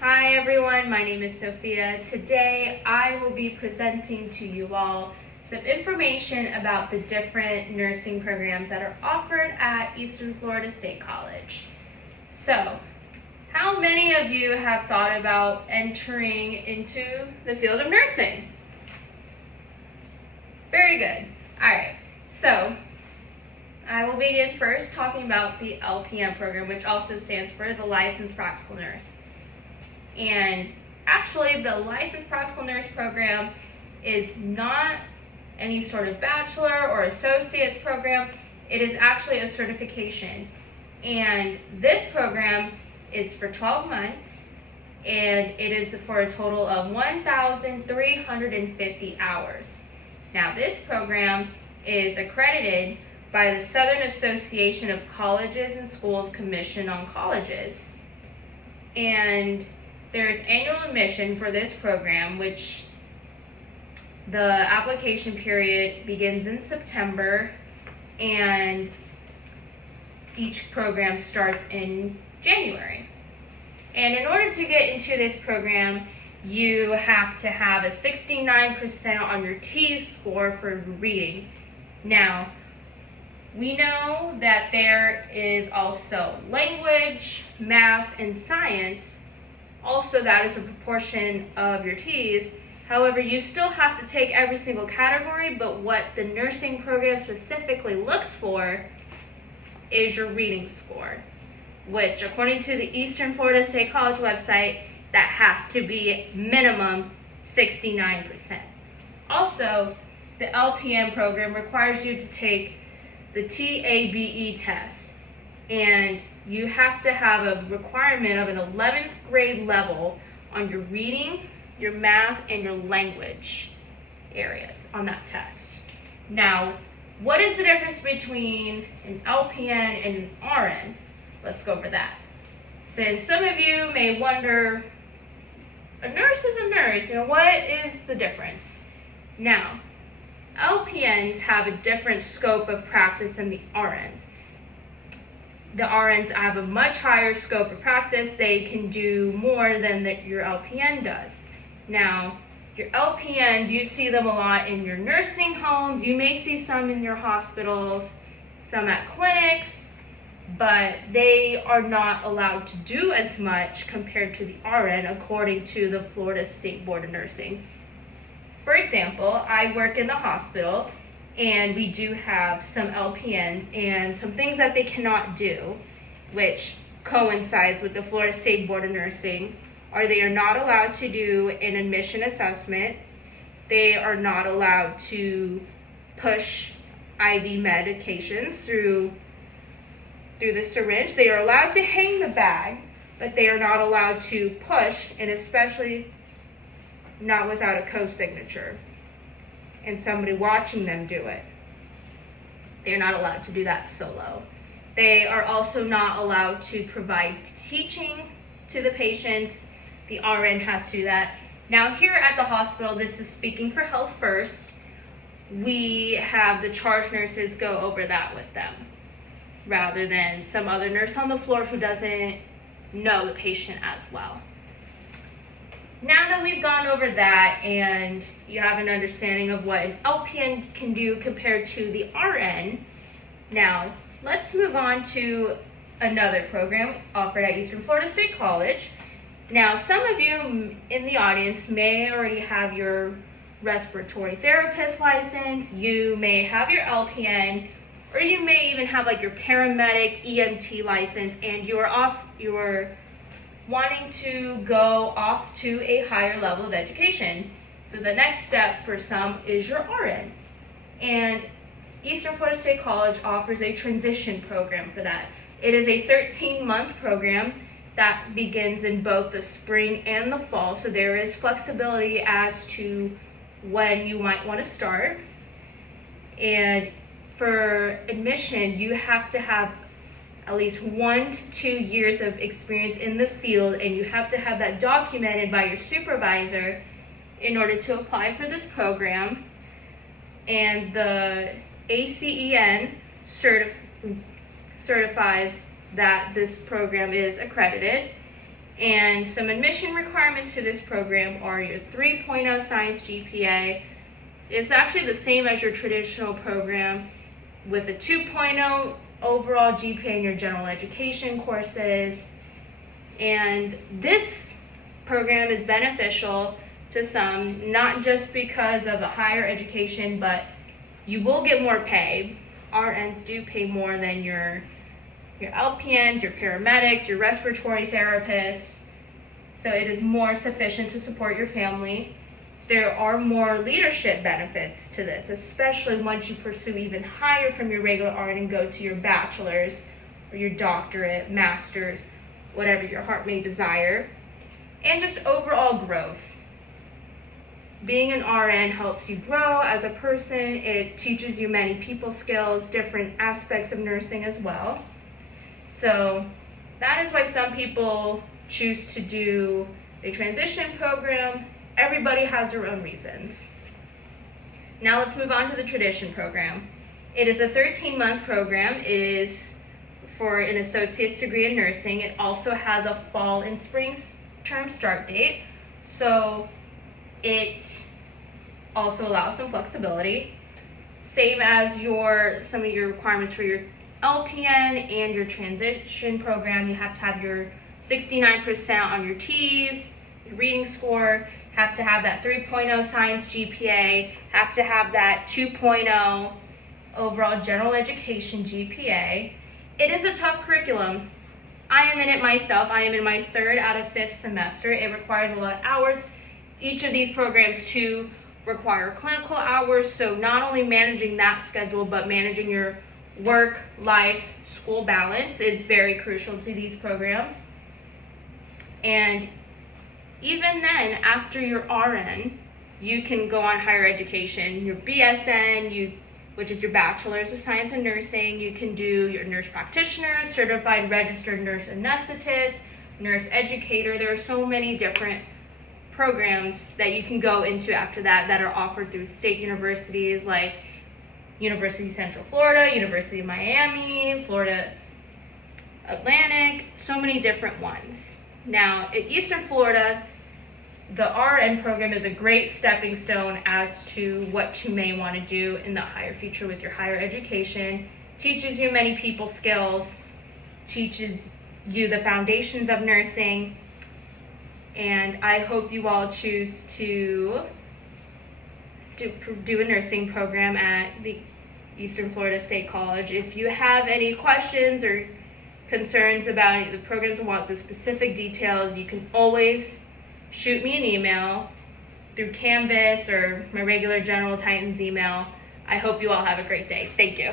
Hi everyone, my name is Sophia. Today I will be presenting to you all some information about the different nursing programs that are offered at Eastern Florida State College. So, how many of you have thought about entering into the field of nursing? Very good. Alright, so I will begin first talking about the LPN program, which also stands for the Licensed Practical Nurse. And actually, the Licensed Practical Nurse program is not any sort of bachelor or associate's program. It is actually a certification. And this program is for 12 months, and it is for a total of 1,350 hours. Now, this program is accredited by the Southern Association of Colleges and Schools Commission on Colleges. And there's annual admission for this program, which the application period begins in September, and each program starts in January. And in order to get into this program, you have to have a 69% on your T score for reading. Now, we know that there is also language, math, and science. Also, that is a proportion of your T's. However, you still have to take every single category, but what the nursing program specifically looks for is your reading score, which according to the Eastern Florida State College website, that has to be minimum 69%. Also, the LPN program requires you to take the TABE test, and you have to have a requirement of an 11th grade level on your reading, your math, and your language areas on that test. Now, what is the difference between an LPN and an RN? Let's go over that. Since some of you may wonder, a nurse is a nurse, what is the difference? Now, LPNs have a different scope of practice than the RNs. The RNs have a much higher scope of practice. They can do more than your LPN does. Now, your LPNs, you see them a lot in your nursing homes. You may see some in your hospitals, some at clinics, but they are not allowed to do as much compared to the RN according to the Florida State Board of Nursing. For example, I work in the hospital, and we do have some LPNs and some things that they cannot do, which coincides with the Florida State Board of Nursing, are they are not allowed to do an admission assessment. They are not allowed to push IV medications through the syringe. They are allowed to hang the bag, but they are not allowed to push, and especially not without a co-signature and somebody watching them do it. They're not allowed to do that solo. They are also not allowed to provide teaching to the patients. The RN has to do that. Now, here at the hospital, this is speaking for Health First, we have the charge nurses go over that with them, rather than some other nurse on the floor who doesn't know the patient as well. Now that we've gone over that and you have an understanding of what an LPN can do compared to the RN, now let's move on to another program offered at Eastern Florida State College. Now, some of you in the audience may already have your respiratory therapist license, you may have your LPN, or you may even have like your paramedic EMT license, and you're wanting to go off to a higher level of education. So the next step for some is your RN. And Eastern Florida State College offers a transition program for that. It is a 13-month program that begins in both the spring and the fall, so there is flexibility as to when you might want to start. And for admission, you have to have at least 1 to 2 years of experience in the field, and you have to have that documented by your supervisor in order to apply for this program. And the ACEN certifies that this program is accredited, And some admission requirements to this program are your 3.0 science GPA. It's actually the same as your traditional program with a 2.0 overall GPA in your general education courses. And this program is beneficial to some, not just because of a higher education, but you will get more pay. RNs do pay more than your LPNs, your paramedics, your respiratory therapists. So it is more sufficient to support your family. There are more leadership benefits to this, especially once you pursue even higher from your regular RN and go to your bachelor's or your doctorate, master's, whatever your heart may desire. And just overall growth. Being an RN helps you grow as a person. It teaches you many people skills, different aspects of nursing as well. So that is why some people choose to do a transition program. Everybody has their own reasons. Now let's move on to the tradition program. It is a 13-month program. It is for an associate's degree in nursing. It also has a fall and spring term start date. So it also allows some flexibility. Same as some of your requirements for your LPN and your transition program. You have to have your 69% on your T's, your reading score, have to have that 3.0 science GPA, have to have that 2.0 overall general education GPA. It is a tough curriculum. I am in it myself. I am in my 3rd out of 5th semester. It requires a lot of hours. Each of these programs too require clinical hours, so not only managing that schedule, but managing your work, life, school balance is very crucial to these programs. And even then, after your RN, you can go on higher education, your BSN, which is your Bachelor's of Science in Nursing. You can do your nurse practitioner, certified registered nurse anesthetist, nurse educator. There are so many different programs that you can go into after that are offered through state universities like University of Central Florida, University of Miami, Florida Atlantic, so many different ones. Now, in Eastern Florida, the RN program is a great stepping stone as to what you may want to do in the higher future with your higher education. Teaches you many people skills, teaches you the foundations of nursing, and I hope you all choose to do a nursing program at the Eastern Florida State College. If you have any questions or concerns about any of the programs and want the specific details, you can always shoot me an email through Canvas or my regular General Titans email. I hope you all have a great day. Thank you.